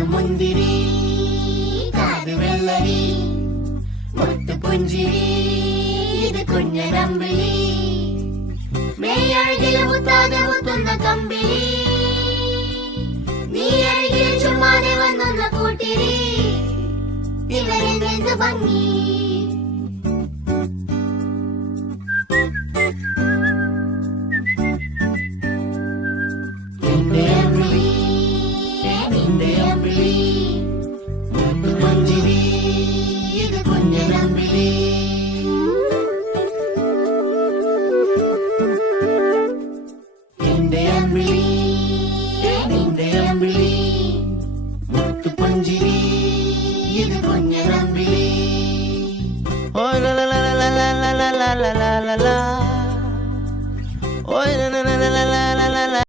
കണ്ണുമുന്തിരി കാത് വെള്ളരി മുത്തുപുഞ്ചിരി ഇത് കുഞ്ഞനമ്പിളി മേയഴകില് മുത്താതെ മുത്തുന്ന കമ്പിളി നീ അഴകിൽ ചുമ്മാതെ വന്നൊന്ന കൂട്ടിരി ഇവരെന്ത് ഭംഗി